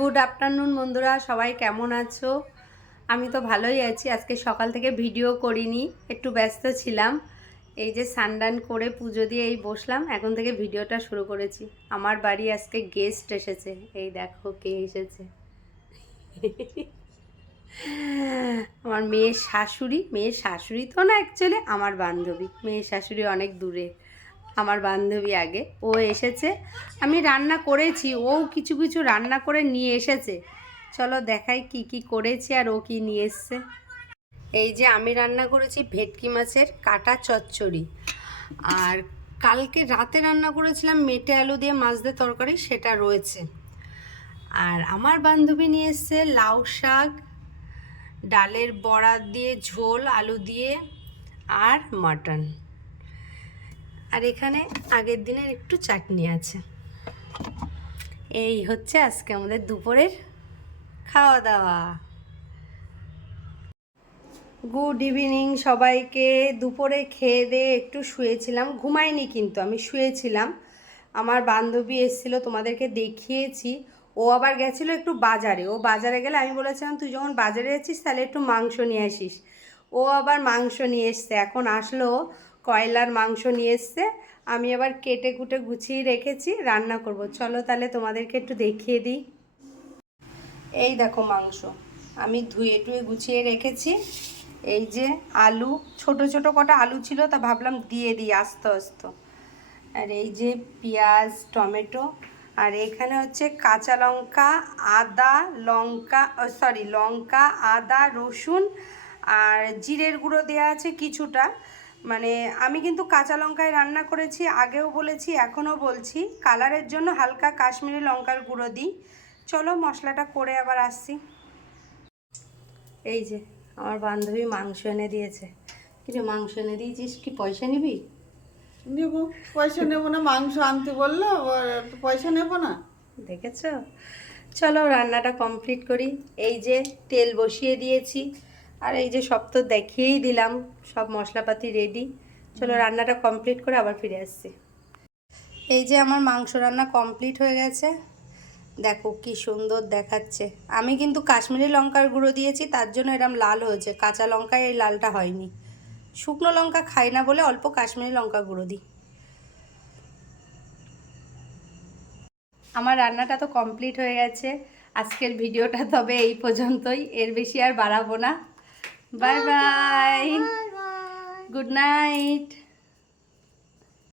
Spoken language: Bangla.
গুড আফটারনুন বন্ধুরা, সবাই কেমন আছো? আমি তো ভালোই আছি। আজকে সকাল থেকে ভিডিও করিনি, একটু ব্যস্ত ছিলাম। এই যে স্নান করে পুজো দিয়ে এই বসলাম, এখন থেকে ভিডিওটা শুরু করেছি। আমার বাড়ি আজকে গেস্ট এসেছে, এই দেখো কে এসেছে। আমার মেয়ের শাশুড়ি তো না, অ্যাকচুয়ালি আমার বান্ধবী। মেয়ের শাশুড়ি অনেক দূরে, আমার বান্ধবী আগে। ও এসেছে, আমি রান্না করেছি, ও কিছু কিছু রান্না করে নিয়ে এসেছে। চলো দেখাই কি কি করেছি আর ও কি নিয়ে এসছে। এই যে আমি রান্না করেছি ভেটকি মাছের কাটা চচ্চড়ি, আর কালকে রাতে রান্না করেছিলাম মেটে আলু দিয়ে মাছ দিয়ে তরকারি, সেটা রয়েছে। আর আমার বান্ধবী নিয়ে এসছে লাউ শাক, ডালের বড়া দিয়ে ঝোল আলু দিয়ে, আর মাটন। আর এখানে আগের দিনের একটু চাটনি আছে। এই হচ্ছে আজকে আমাদের দুপুরের খাওয়া দাওয়া। গুড ইভিনিং সবাইকে। দুপুরে খেয়ে দিয়ে একটু শুয়েছিলাম, ঘুমাইনি কিন্তু আমি শুয়েছিলাম। আমার বান্ধবী এসেছিলো, তোমাদেরকে দেখিয়েছি। ও আবার গেছিলো একটু বাজারে। ও বাজারে গেলে আমি বলেছিলাম তুই যখন বাজারে যাচ্ছিস তাহলে একটু মাংস নিয়ে আসিস। ও আবার মাংস নিয়ে এসছে, এখন আসলো কয়লার মাংস নিয়ে এসছে। আমি আবার কেটে কুটে গুছিয়ে রেখেছি, রান্না করব। চলো তাহলে তোমাদেরকে একটু দেখিয়ে দিই। এই দেখো মাংস আমি ধুয়ে টুয়ে গুছিয়ে রেখেছি। এই যে আলু, ছোট ছোট কটা আলু ছিল, তা ভাবলাম দিয়ে দিই আস্তে আস্তে। আর এই যে পেঁয়াজ টমেটো, আর এখানে হচ্ছে কাঁচা লঙ্কা আদা লঙ্কা লঙ্কা আদা রসুন আর জিরের গুঁড়ো দেওয়া আছে কিছুটা। মানে আমি কিন্তু কাঁচা লঙ্কায় রান্না করেছি, আগেও বলেছি এখনও বলছি, কালারের জন্য হালকা কাশ্মীরি লঙ্কার গুঁড়ো দিই। চলো মশলাটা করে আবার আসছি। এই যে আমার বান্ধবী মাংস এনে দিয়েছে। কিন্তু মাংস এনে দিয়েছিস, কি পয়সা নিবি? নেব, পয়সা নেবো না? মাংস আনতে বললো, পয়সা নেবো না? দেখেছ? চলো রান্নাটা কমপ্লিট করি। এই যে তেল বসিয়ে দিয়েছি, আর এই যে সব তো দেখিয়েই দিলাম, সব মশলাপাতি রেডি। চলো রান্নাটা কমপ্লিট করে আবার ফিরে আসছি। এই যে আমার মাংস রান্না কমপ্লিট হয়ে গেছে, দেখো কি সুন্দর দেখাচ্ছে। আমি কিন্তু কাশ্মীরি লঙ্কার গুঁড়ো দিয়েছি, তার জন্য এরম লাল হয়েছে। কাঁচা লঙ্কায় এই লালটা হয়নি। শুকনো লঙ্কা খাই না বলে অল্প কাশ্মীরি লঙ্কা গুঁড়ো দিই। আমার রান্নাটা তো কমপ্লিট হয়ে গেছে। আজকের ভিডিওটা তবে এই পর্যন্তই, এর বেশি আর বাড়াবো না। Bye bye, good night.